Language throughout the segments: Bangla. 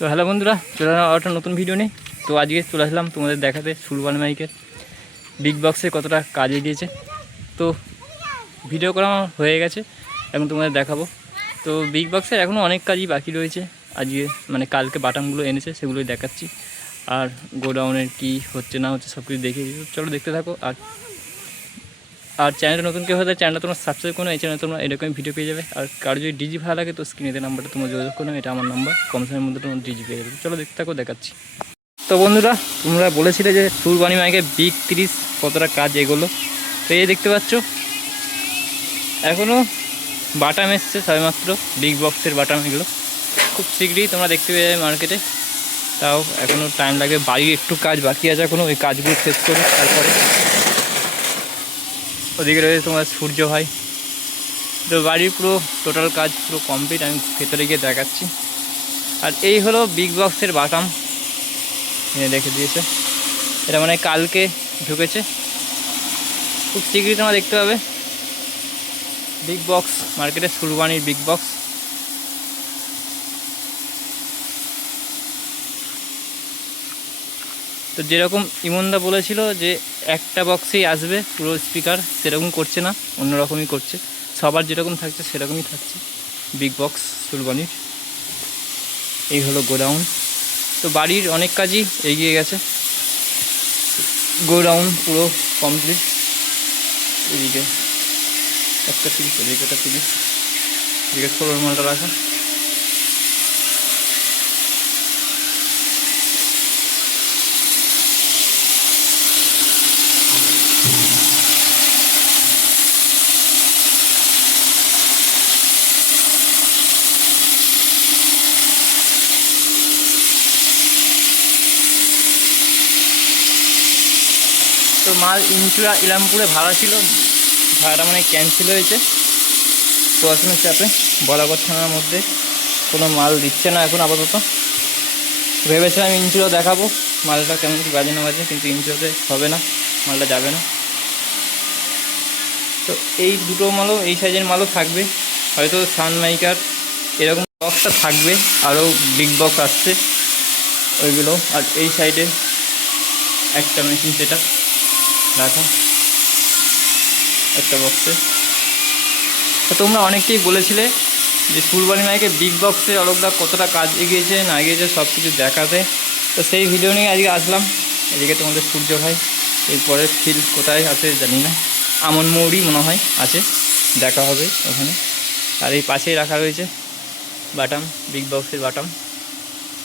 তো হ্যালো বন্ধুরা, চলে আসলাম একটা নতুন ভিডিও নিয়ে। তো আজকে চলে আসলাম তোমাদের দেখাতে সুরবান মাইকের বিগ বক্সে কতটা কাজ এগিয়েছে। তো ভিডিও করা আমার হয়ে গেছে, এখন তোমাদের দেখাবো। তো বিগ বক্সের এখনও অনেক কাজই বাকি রয়েছে। আজকে মানে কালকে বাটামগুলো এনেছে, সেগুলোই দেখাচ্ছি। আর গোডাউনের কি হচ্ছে না হচ্ছে সব কিছু দেখিয়ে দিচ্ছি। চলো দেখতে থাকো। আর চ্যানেলটা নতুন কেউ হতে চ্যানেলটা তোমরা সাবস্ক্রাইব করো, এই চ্যানেলে তোমরা এরকমই ভিডিও পেয়ে যাবে। আর কারো যদি ডিজি ভালো লাগে তো স্ক্রিনে নাম্বারটা তোমরা যোগাযোগ করো, এটা আমার নাম্বার, কম সময়ের মধ্যে তোমরা ডিজি পেয়ে যাবে। চলো দেখতে থাকো, দেখাচ্ছি। তো বন্ধুরা, তোমরা বলেছিলে যে সুরবানি মাইকে বিগ 30 কতটা কাজ এগোলো। তো এই দেখতে পাচ্ছ এখনও বাটাম এসছে সবেমাত্র, বিগ বক্সের বাটাম। এগুলো খুব শীঘ্রই তোমরা দেখতে পেয়ে যাবে মার্কেটে। তাও এখনও টাইম লাগবে, বাড়ির একটু কাজ বাকি আছে এখনও, ওই কাজগুলো শেষ করে তারপরে। ওদিকে রয়েছে তোমার সূর্য ভাই। তো বাড়ির পুরো টোটাল কাজ পুরো কমপ্লিট, আমি ভেতরে গিয়ে দেখাচ্ছি। আর এই হলো বিগ বক্সের বাটাম, রেখে দিয়েছে। এটা মানে কালকে ঢুকেছে, খুব শীঘ্রই তোমরা দেখতে পাবে বিগ বক্স মার্কেটে, সুরবানির বিগ বক্স। তো যেরকম ইমনদা বলেছিল যে একটা বক্সেই আসবে পুরো স্পিকার, সেরকম করছে না, অন্যরকমই করছে। সবার যেরকম থাকছে সেরকমই থাকছে বিগ বক্স সুরবানির। এই হলো গোডাউন। তো বাড়ির অনেক কাজই এগিয়ে গেছে, গোডাউন পুরো কমপ্লিট। এদিকে একটা 30, এদিকে একটা 30, এদিকে 16 মালটা রাখা। তো মাল ইনচুরা ইলামপুরে ভাড়া ছিল, ভাড়াটা মানে ক্যান্সেল হয়েছে প্রশাসনের চাপে। বলাগড় থানার মধ্যে কোনো মাল দিচ্ছে না এখন আপাতত। ভেবেছিলাম ইনচুরা দেখাবো মালটা কেমন কি বাজে না বাজে, কিন্তু ইনচুরাতে হবে না, মালটা যাবে না। তো এই দুটো মালও, এই সাইজের মালও থাকবে হয়তো। সানমাইকার এরকম বক্সটা থাকবে, আরও বিগ বক্স আসছে ওইগুলো। আর এই সাইডে একটা মেশিন সেটা রাখা একটা বক্সে। তো তোমরা অনেকেই বলেছিলে যে সুরবানি মাইকে বিগ বক্সে অলোকদা কতটা কাজ এগিয়েছে না এগিয়েছে সব কিছু দেখাতে। তো সেই ভিডিও নিয়ে আজকে আসলাম। এদিকে তোমাদের সূর্য ভাই, এরপরে ফিল্ড কোথায় আছে জানি না, আমন মৌরি মনে হয় আছে, দেখা হবে ওখানে। আর এই পাশেই রাখা রয়েছে বাটাম, বিগ বক্সের বাটাম।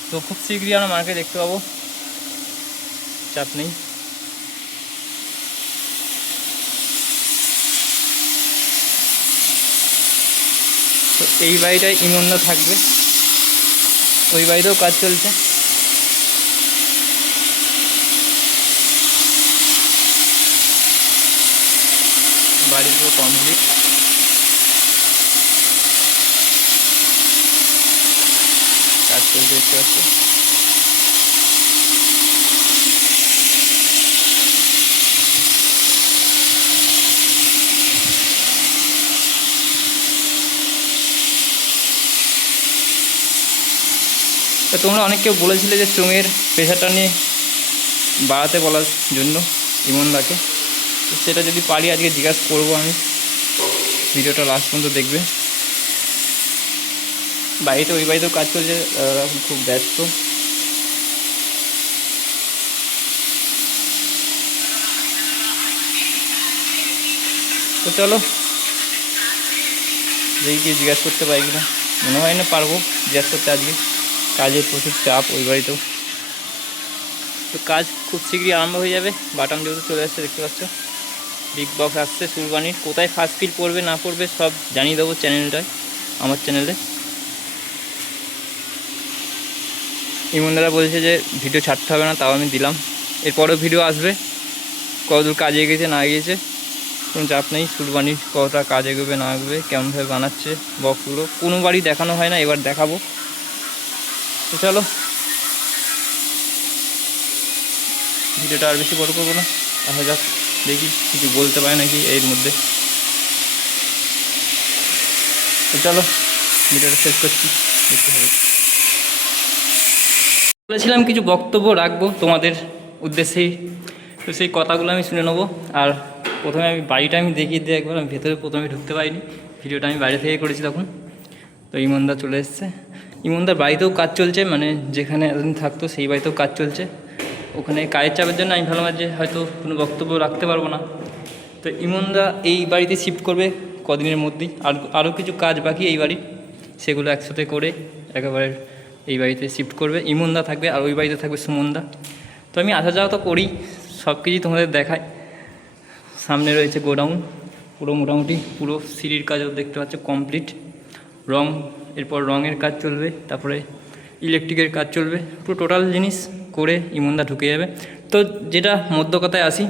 তো খুব শীঘ্রই আমরা মার্কেটে দেখতে পাবো, চাপ নেই। তো এই বাড়িটায় ইমনদা থাকবে, ওই বাড়িতেও কাজ চলছে। বাড়ি পুরো কমপ্লিট, কাজ চলতে দেখতে পাচ্ছি। তো তোমরা অনেক কেউ বলেছিলে যে চোঙের প্রেশারটা নিয়ে বাড়াতে বলার জন্য ইমনদাকে। তো সেটা যদি পারি আজকে জিজ্ঞাসা করবো আমি, ভিডিওটা লাস্ট পর্যন্ত দেখবে। বাড়িতে ওই বাড়িতেও কাজ চলছে, এখন খুব ব্যস্ত। তো চলো দেখি কি জিজ্ঞাসা করতে পারি কিনা, মনে হয় না পারবো জিজ্ঞাসা করতে আজকে, কাজের প্রচুর চাপ ওই বাড়িতেও। তো কাজ খুব শীঘ্রই আরম্ভ হয়ে যাবে। বাটাম যেহেতু চলে আসছে দেখতে পাচ্ছ, বিগ বক্স আসছে সুরবানির। কোথায় ফার্স্ট ফিল পড়বে না পড়বে সব জানিয়ে দেবো চ্যানেলটায়, আমার চ্যানেলে। ইমনদারা বলছে যে ভিডিও ছাড়তে হবে না, তাও আমি দিলাম। এরপরেও ভিডিও আসবে, কতদূর কাজ এগিয়েছে না এগিয়েছে কোনো চাপ নেই। সুরবানির কতটা কাজ এগোবে না এগোবে, কেমনভাবে বানাচ্ছে বক্সগুলো, কোনো বাড়ি দেখানো হয় না, এবার দেখাবো। তো চলো ভিডিওটা আর বেশি বড় করবো না, আসা যাক, দেখি কিছু বলতে পারে নাকি এর মধ্যে। তো চলো ভিডিওটা শেষ করছি, দেখতে হবে। বলেছিলাম কিছু বক্তব্য রাখবো তোমাদের উদ্দেশ্যেই, তো সেই কথাগুলো আমি শুনে নেবো। আর প্রথমে আমি বাড়িটা আমি দেখিয়ে দিই একবার। আমি ভেতরে প্রথমে ঢুকতে পারিনি, ভিডিওটা আমি বাইরে থেকে করেছি তখন। তো ইমনদা চলে এসছে, ইমনদার বাড়িতেও কাজ চলছে, মানে যেখানে এতদিন থাকতো সেই বাড়িতেও কাজ চলছে। ওখানে কাজের চাপের জন্য আমি ভাবলাম যে হয়তো কোনো বক্তব্য রাখতে পারবো না। তো ইমনদা এই বাড়িতে শিফট করবে কদিনের মধ্যেই। আরও কিছু কাজ বাকি এই বাড়ির, সেগুলো একসাথে করে একেবারে এই বাড়িতে শিফট করবে। ইমনদা থাকবে আর ওই বাড়িতে থাকবে সুমনদা। তো আমি আসা যাওয়া তো করি, সব কিছুই তোমাদের দেখায়। সামনে রয়েছে গোডাউন, পুরো মোটামুটি পুরো সিঁড়ির কাজও দেখতে পাচ্ছ কমপ্লিট। রং, এরপর রঙের কাজ চলবে, তারপরে ইলেকট্রিকের কাজ চলবে, পুরো টোটাল জিনিস করে ইমনদা ঢুকে যাবে। তো যেটা মধ্য কথায় আসি,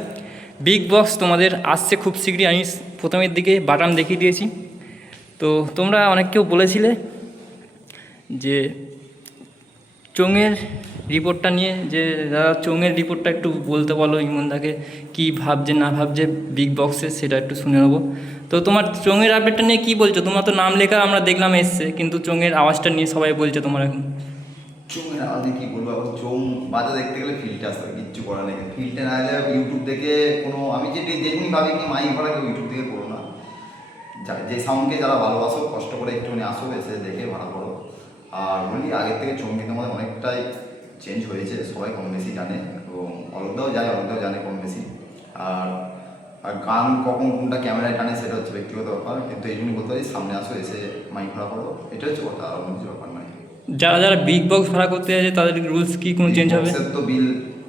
বিগ বক্স তোমাদের আসছে খুব শীঘ্রই। আমি প্রথমের দিকে বাটাম দেখিয়ে দিয়েছি। তো তোমরা অনেক কেউ বলেছিলে যে চোঙের রিপোর্টটা নিয়ে, যে দাদা চোঙের রিপোর্টটা একটু বলতে বলো ইমনদাকে, কী ভাবছে না ভাবছে বিগ বক্সে, সেটা একটু শুনে নেবো। তো তোমার চোঙের আপডেটটা নিয়ে কী বলছো? তোমার তো নাম লেখা আমরা দেখলাম এসছে, কিন্তু চোঙের আওয়াজটা নিয়ে সবাই বলছে তোমার এখন। চোঙের আওয়াজে কী বলবো, এখন চোঙ বাজা দেখতে গেলে ফিল্ডে আসতে হবে, কিচ্ছু করা নেই। ফিল্ডে না এলে ইউটিউব থেকে কোনো, আমি যেমনি ভাবি কি মাইক ভাড়া কেউ ইউটিউব থেকে করো না। যে সাউন্ডকে যারা ভালোবাসো কষ্ট করে একটুখানি আসো, এসে দেখে ভাড়া করো। আর বলি আগের থেকে চোঙ কিন্তু আমাদের অনেকটাই চেঞ্জ হয়েছে, সবাই কম বেশি জানে, এবং অলকদাও যায়, অলকদাও জানে কম বেশি। আর আর গান কখন কোনটা ক্যামেরায় টানে সেটা হচ্ছে ব্যক্তিগত ব্যাপার, কিন্তু এই জন্যই বলতে পারি সামনে আসো, এসে মাইক ভাড়া করো, এটা হচ্ছে কথা, আর অন্য কিছু ব্যাপার নয়। যারা যারা বিগ বক্স ভাড়া করতে যাচ্ছে তাদের রুলস কি কোনো চেঞ্জ হবে? বিগ বক্সের তো বিল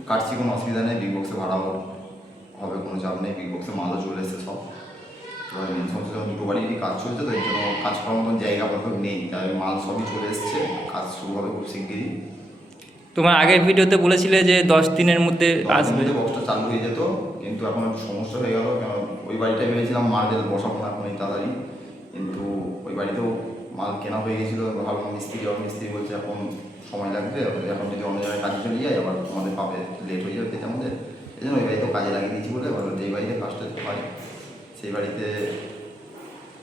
কাটছি, কোনো অসুবিধা নেই, বিগ বক্সে ভাড়াও হবে, কোনো চাপ নেই। বিগ বক্সে মালও চলে এসেছে সব। এবার মেন সমস্যা দুটো বাড়িরই কাজ চলছে, তো এই জন্য কাজ করার মতন জায়গা পত্র নেই, তাই মাল সবই চলে এসছে, কাজ শুরু হবে খুব শিগগিরই। তোমার আগের ভিডিওতে বলেছিলে যে 10 দিনের মধ্যে আসবে। বক্সটা চালু হয়ে যেত, কিন্তু এখন একটু সমস্যা হয়ে গেল, কারণ ওই বাড়িটায় ভেবেছিলাম মার্বেল বসাবো না এখন এই তাড়াতাড়ি, কিন্তু ওই বাড়িতেও মাল কেনা হয়ে গেছিলো, ভালো মিস্ত্রি, আর মিস্ত্রি বলছে এখন সময় লাগবে, এখন যদি অন্য জায়গায় কাজে চলে যায় আবার আমাদের পাবে লেট হয়ে যাবে পেতে আমাদের। এই জন্য ওই বাড়িতেও কাজে লাগিয়ে দিয়েছি বলে, এবার যেই বাড়িতে কাজটা হয় সেই বাড়িতে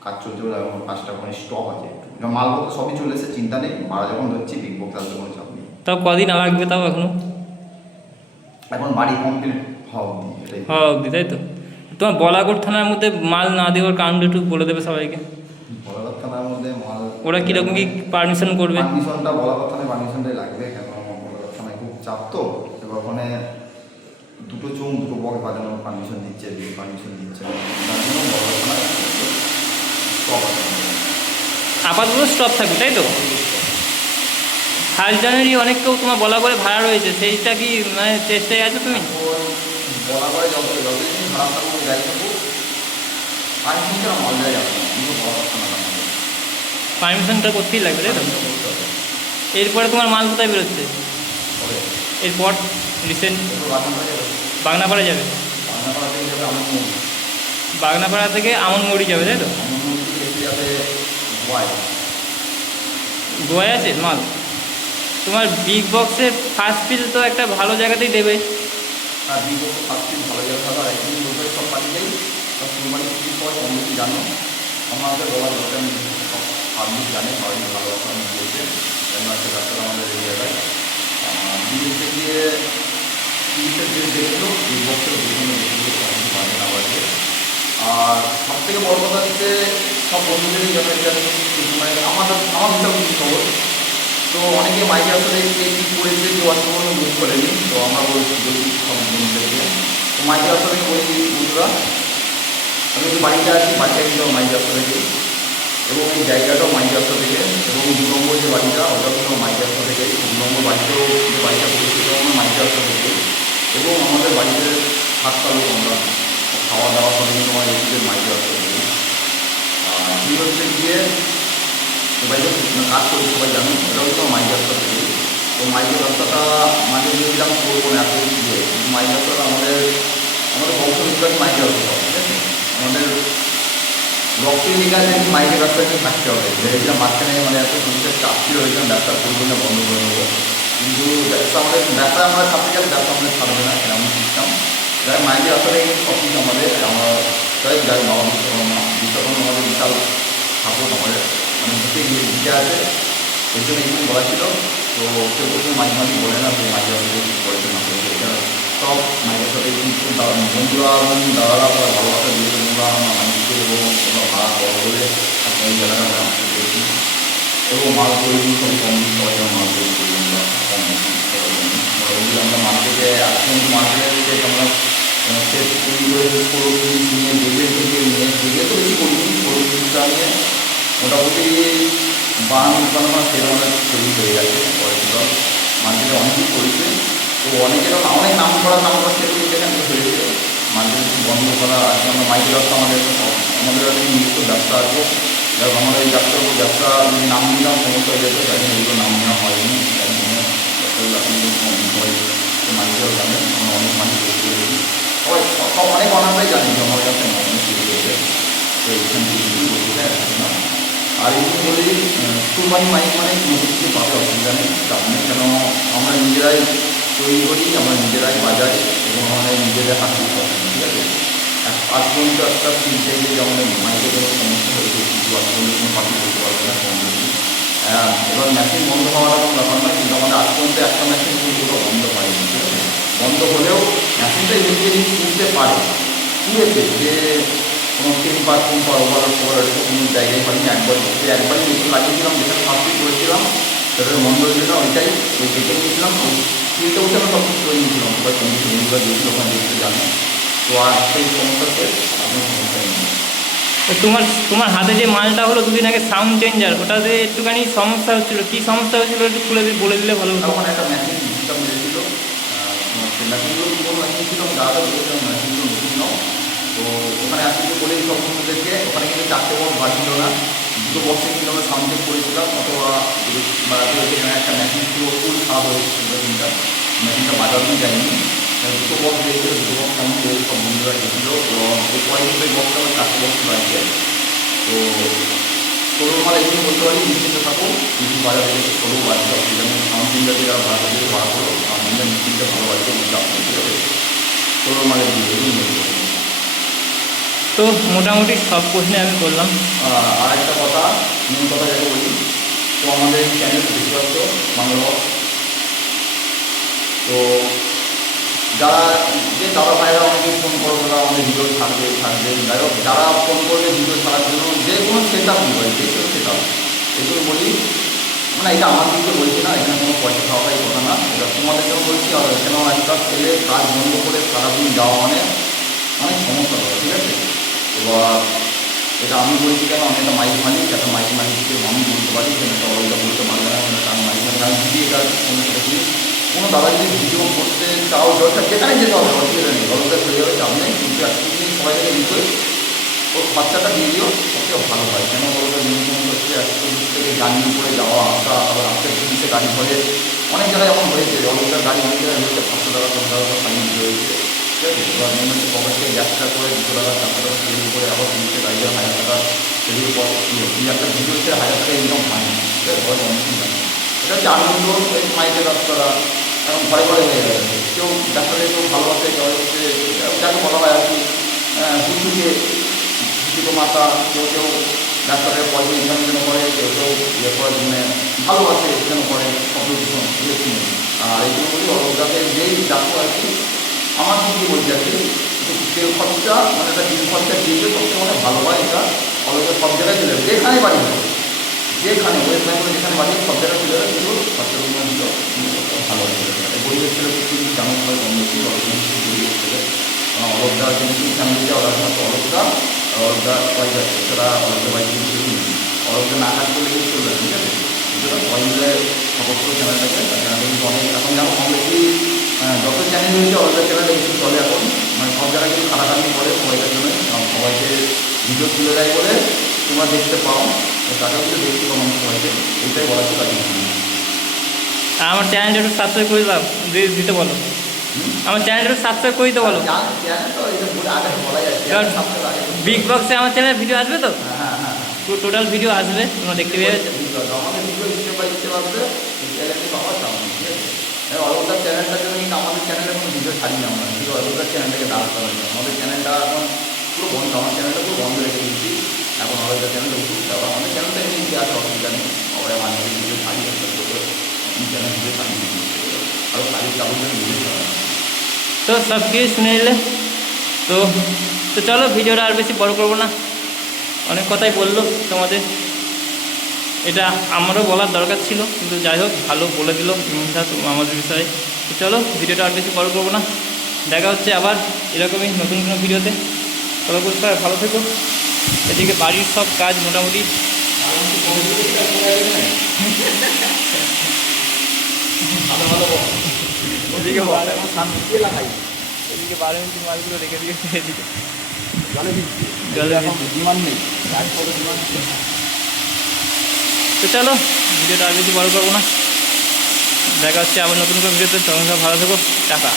কাজ চলছে বলে এখন কাজটা ওখানে স্টপ আছে। মালপত্র সবই চলে এসেছে, চিন্তা নেই, ভাড়া যখন ধরছি বিগ বক্স আসবে, কোনো চাপ নেই। তাও কদিন লাগবে তাও এখনো? এখন বাড়ি কমপ্লিট হওয়া অবধি, এটাই হওয়া অবধি, তাই তো? তোমার বলাগড় থানার মধ্যে মাল না দেওয়ার কারণটা একটু বলে দেবে সবাইকে। বলাগড় থানার মধ্যে মাল ওরা কীরকম কি পারমিশন করবে? পারমিশনটা বলাগড় থানায় পারমিশনটাই লাগবে, কেন বলাগড় থানায় খুব চাপ তো। এবার ওখানে দুটো চোঙ দুটো বক্স বাজানোর পারমিশন দিচ্ছে, পারমিশন দিচ্ছে না, তার জন্য বলাগড় থানায় স্টপ আছে। আপাতত স্টপ থাকবে, তাই তো? 1 জানুয়ারি অনেক কেউ তোমার বলা করে ভাড়া রয়েছে, সেইটা কি মানে চেষ্টায় আছো তুমি? বলাগড়ে যতদিন খারাপ থাকুক যাই থাকুক, পারমিশন ছাড়া মাল দেওয়া যাবে না, কিন্তু বলাগড় থানা পারমিশনটা করতেই লাগবে, তাই তো? এরপরে তোমার মাল কোথায় বেরোচ্ছে হবে। এরপর? রিসেন্ট বাগনাপাড়া যাবে। বাংলাপাড়া থেকে যাবে আমার মন, বাগনাপাড়া থেকে আমনমুড়ি যাবে, তাই তো? আমার মন থেকে এসে যাবে গোয়ায়। গোয়ায় আছে মাল। তোমার বিগ বক্সের ফার্স্ট ফিল তো একটা ভালো জায়গাতেই দেবে। আর বিগত ফার্স্ট দিন ভালো জায়গা থাকা, একদিন বলতে সব পাঠিয়েই সব ফুলবাড়ি ছুটির পর কম বেশি জানো, আমাদের বলার দরকার নেই, সব পাবলিক জানে, সবাই ভালোবাসা আমি বলছে, আছে ডাক্তার আমাদের এই জায়গায়। বিদেশে গিয়ে চিকিৎসার যে দেখলো বিগ বক্সের বিভিন্ন দেখলো অনেক বাজে না বাজে। আর সব থেকে বড় কথা হচ্ছে সব বন্ধুদেরই যেন এটা মানে আমার বিশাল খুশি খবর। তো অনেকে মাইকে আসলে কে কী করেছে কেউ আসলে কোনো মুখ করেনি, তো আমরা বলছি সব বন্ধুদেরকে। তো মাইকে আসলে বলি বন্ধুরা, আমি যে বাড়িতে আছি বাড়িটা কিন্তু মাইকে আসলে থেকে, এবং এই জায়গাটাও মাইকে আসলে থেকে, এবং 2 নম্বর যে বাড়িটা ওটাও কিন্তু মাইকে আসলে থেকে, 2 নম্বর বাড়িতেও যে বাড়িটা করেছি ওটাও আমার মাইকে আসলে থেকে, এবং আমাদের বাড়িতে থাকতে লোক আমরা খাওয়া দাওয়া করে কিন্তু আমার এদিকে মাইকে আসলে থেকে। আর কী হচ্ছে গিয়ে সবাই কাজ করি সবাই জানি, এটাও কিন্তু মাইক ব্যবসা থেকে। তো মাইকের ব্যবসাটা মাঝে ভেবেছিলাম করবো না এত দিয়ে, কিন্তু মাইক ব্যবসাটা আমাদের বংশ বিস্তারিত মাইকের ব্যবসা, ঠিক আছে, আমাদের রক্তের বিকাশে কিন্তু মাইকের ব্যবসা কিন্তু থাকতে হবে। ভেবেছিলাম মাঝখানে মানে এত পুলিশের চাপ ছিল, ভেবেছিলাম ব্যবসা করবো না, বন্ধ করে দেবো, কিন্তু ব্যবসা আমরা থাকতে গেলে ব্যবসা আমাদের ছাড়বে না, এমন সিস্টেম। যাই মাইকের ব্যবসাটা কিন্তু সব কিছু আমাদের, আমরা তাই যাই বাবা বিশ্বকর্মা আমাদের বিশাল সাপোর্ট আমাদের, মানে দিতে আছে। এর জন্য এইগুলো বলা ছিল। তো কেউ কেউ মাঝে মাঝে বলে না যে মাঝে মাঝে করেছে না করেছে, এটা সব মাঝের সাথে কিন্তু বন্ধুরা এবং দাদারা বা ভালোবাসা দিয়ে তোমরা আমার মাইকে এবং তোমরা ভাড়া বড় করে আপনার এই জায়গাটা আসতে পেরেছি এবং মাল তৈরি সব কম সবাই মাল তৈরি করি আমরা কম মোটামুটি আমরা মার্কেটে এখন মার্কেটে আমরা সে তৈরি করে পুরো জিনিস নিয়ে বেগে থেকে নিয়ে বেগে তো বেশি করিনি পুরো জিনিসটা নিয়ে মোটামুটি বানানো সেরকম তৈরি হয়ে গেছে পরেগুলো মার্কেটে অনেকেই করেছে। তো অনেকেরও অনেক নাম করা সেগুলো সেখানে হয়েছে মার্কেটে বন্ধ করা আছে। আমরা মাইকে ব্যবসা আমাদের একটা নিজস্ব ব্যবসা আছে, যারা আমাদের এই ব্যবসা যদি নাম নিলাম সমস্যা হয়ে যেত, তাই জন্য এগুলো নাম নেওয়া হয়নি। তাই জন্য মাইকেও জানেন আমরা অনেক মাইক তৈরি করেছি, সবাই সব অনেক অনারাই জানি যে আমার কাছে অনেক তৈরি করেছে। তো এখান থেকে বলছি হ্যাঁ না। আর এই বলি কুরবানি মাইক মানে কোনো কিছু পাবে অসুবিধা নেই, কারণ কেন আমরা নিজেরাই তৈরি করি, আমরা নিজেরাই বাজাই এবং আমাদের নিজেদের হাত দিতে হবে, ঠিক আছে। আজ পর্যন্ত একটা কিনতে গিয়ে যে আমাদের মাইকের কোনো সমস্যা হয়েছে কিছু আজ পর্যন্ত কোনো পাখি করতে পারবে না কম বেশি। এবার মেশিন বন্ধ হওয়াটা কোনো ব্যাপার নয়, কিন্তু আমাদের আজ পর্যন্ত একটা মেশিন কিন্তু বন্ধ হয়নি, ঠিক আছে। বন্ধ হলেও মেশিনটা এদিকে কিনতে পারে কিনেছে যে কোনো টেম্পার ওভারলোড এরকম কোনো জায়গায় হয়নি। একবারই মেশিন লাগিয়েছিলাম, যেখানে ফার্স্টই করেছিলাম সেটার বন্ধ হয়েছিল, ওইটাই ওই দেখে নিয়েছিলাম, ওই কিনতে উঠে আমরা সব কিছু করে নিয়েছিলাম, সবাই কমিটি যেগুলো দিয়েছিল ওখানে দেখতে জানে। তো আর সেই সমস্যাতে আপনার সমস্যা নেই। তোমার হাতে যে মালটা হলো দুদিন আগে সাউন্ড চেঞ্জার, ওটাতে একটুখানি সমস্যা হচ্ছিলো, কী সমস্যা হচ্ছিলো একটু খুলে বলে দিলে ভালো হতো। তখন একটা মেশিন ডিস্টার্ব মেরেছিল, সেই মেশিনগুলো কোনো মেশিন ছিল আমি দাদা বলেছিলাম মেশিনগুলো নতুন নাও। তো ওখানে আসলে বলেই সব বন্ধুদেরকে, ওখানে কিন্তু 4টে বক্স বাড়ছিল না, 2 বক্সে কিন্তু আমরা সাউন্ড চেক করেছিলাম, অথবা একটা মেশিন ছিল ফুল খারাপ হয়েছিল, মেশিনটা বাজানোই যায়নি, 2 বক্স দিয়েছিল, 2 বক্স সাউন্ড দিয়ে সব বন্ধুরা গেছিলো। তো এরপরে কিন্তু এই বক্সটা আমরা 4টে বক্স বাড়িয়ে যায়। তো ষোলো মাল এগুলো বলতে পারি নিশ্চিন্ত থাকুন, কিছু বাজার থেকে ষোলো বাড়িতে অসুবিধা নেই, সাউন্ড চিন্তাতে যারা ভাড়া থেকে ভাড়া করো সাউন্ড চিন্তা নিশ্চিন্তে ভালো বাড়িতে বলতে আপনি, ঠিক আছে। ষোলো মালের দিকে তো মোটামুটি সব প্রশ্নে আমি করলাম। আর একটা কথা, মেন কথা যাকে বলি, তো আমাদের চ্যানেল দেখতে পাচ্ছ বাংলা। তো যারা যে দাদা ভাইরা অনেকে ফোন করো দাদা আমাদের ভিডিও থাকবে যাই হোক, যারা ফোন করবে ভিডিও ছাড়ার জন্য যে কোনো সেট আপ নিবে, যে কোনো সেট আপ এগুলো বলি, মানে এটা আমার দিকে বলছি না, এখানে কোনো পয়সা খাওয়াই কথা না, এটা তোমাদের জন্য বলছি। আর কেন একটা ছেলে কাজ বন্ধ করে সারাদিন যাওয়া মানে অনেক সমস্যা হবে, ঠিক আছে। এবার এটা আমি বলছি কেন, আমি একটা মাইক মালিক, একটা মাইক মালিককে আমি বলতে পারি, সেটা অলরেডি বলতে পারবে না, কারণ মাইক মালিক আমি যদি এটা কোনো করেছি কোনো দাদা যদি ভিডিও করতে চাও দরকার যেখানে যেতে হবে অসুবিধা নেই, অলরেডি হয়ে যাবে, চাপ নেই, কিন্তু একটা জিনিস সবাই থেকে রিকোয়েস্ট ওর খরচাটা দিয়ে দিও, সবচেয়ে ভালো হয়। কেন বলতে নিয়ম হচ্ছে একশো দিক থেকে গাড়ি করে যাওয়া আসা, আবার রাস্তায় পুলিশে গাড়ি ধরে অনেক জায়গায় এমন হয়েছে, অলরেডি গাড়ি অনেক জায়গায় হয়েছে 500 টাকা 1000 টাকা ফাইন হয়েছে, ঠিক আছে। এবার মেন হচ্ছে পকেটে 1 টাকা করে 200 টাকা 400 টাকা তৈরি করে আবার পুলিশে গাড়ি 1000 টাকা তৈরির পর একটা ভিডিও হচ্ছে 1000 টাকা ইনকাম হয় না, ঠিক আছে। ঘরে অনেক জানে এটা হচ্ছে আনন্দ, এই মাইকে ব্যবসাটা এখন ঘরে ঘরে হয়ে গেছে। কেউ ব্যবসাতে কেউ ভালোবাসে, কেউ হচ্ছে যাকে বলা হয় আর কি হুচুকে হুচুকো মাথা, কেউ কেউ ব্যবসাতে পয়সা ইনকাম যেন করে, কেউ কেউ ইয়ে করে মানে ভালোবাসে যেন করে, সব কিছু ইলেকট্রি নেই। আর এইগুলো বলি অরোগ্যাতে যেই ডাক্তার আর কি আমার দিকে বলছি আর কি, তেল খরচা মানে একটা দিন খরচা দিয়ে সবচেয়ে মানে ভালো হয়। এটা অরোগ্যা সব জায়গায় চলে যাবে, যেখানে বাড়ি হবে, যেখানে ওয়েস্ট বেঙ্গলে যেখানে বাড়ি সব জায়গায় চলে যাবে, কিন্তু খরচাগুলো ভালো হয়ে যাবে। গরিবের ছেলে কিন্তু যেমন হয় কম বেশি গরিবের ছেলে অলকদা কিন্তু ফ্যামিলিতে অলকদা পয়সা আছে, সেটা অলকদা বাড়িতে অলকদা না কাজ করলে কিন্তু চলবে, ঠিক আছে। সুতরাং সবাই মিলে সাপোর্ট করে চ্যানেলটাকে, চ্যানেলটা কিন্তু অনেক এখন যেমন কম বেশি যত চ্যানেল হয়েছে অলকদা চ্যানেলটা বেশি চলে এখন, মানে সব জায়গায় কিন্তু খাটাখাটি করে সবাইকার জন্য, সবাইকে ভিডিও তুলে দেয় বলে তোমরা দেখতে পাও, তাকেও কিন্তু দেখতে পাবো সবাইকে, এইটাই বলা ছিল। আর আমার চ্যানেলটা একটু সাবস্ক্রাইব করে দাও, দিতে বলো, আমার চ্যানেলটা একটু সাবস্ক্রাইব করে দিতে বলো। বিগ বক্সে আমার চ্যানেলে ভিডিও আসবে তো? হ্যাঁ হ্যাঁ পুরো টোটাল ভিডিও আসবে, তোমরা দেখতে পেয়ে আমাদের ভিডিও স্টেপ বাই স্টেপ আসবে, এই চ্যানেলটি পাওয়া যাবে, ঠিক আছে। অলকদার চ্যানেলটার জন্য কিন্তু আমাদের চ্যানেলে কোনো ভিডিও ছাড়ি না আমরা, কিন্তু অলকদার চ্যানেলটাকে দাঁড়াতে হবে। আমাদের চ্যানেলটা এখন পুরো বন্ধ, আমার চ্যানেলটা পুরো বন্ধ রেখে দিচ্ছি এখন, অলকদার চ্যানেলটা উঠতে হবে। আমাদের চ্যানেলটা এমনি আছে, অসুবিধা নেই, সবাই মাঝে ভিডিও ছাড়ি একটা করে আমি চ্যানেল ঘুরে থাকি আরও কাজের চাপের জন্য ঘুরে থাকি। তো সব কিছু শুনে নিলে। তো তো চলো ভিডিওটা আর বেশি বড় করবো না, অনেক কথাই বললো তোমাদের, এটা আমারও বলার দরকার ছিল, কিন্তু যাই হোক ভালো বলে দিল ইমনদা আমাদের বিষয়ে। তো চলো ভিডিওটা আর বেশি বড় করবো না, দেখা হচ্ছে আবার এরকমই নতুন কোনো ভিডিওতে। চলো সবাই ভালো থেকো। এদিকে বাড়ির সব কাজ মোটামুটি ভালো ভালো এদিকে লাগাই এদিকে 12 মিনিট মালগুলো রেখে দিয়েছে, এদিকে জলে ভিজছে, জলে এখন ডিমান্ড নেই, তারপরে ডিমান্ড। তো চলো ভিডিওটা আর বেশি বড় করবো না, দেখা হচ্ছে আবার নতুন কোনো ভিডিওতে। তখন সব ভালো থেকো, টাটা।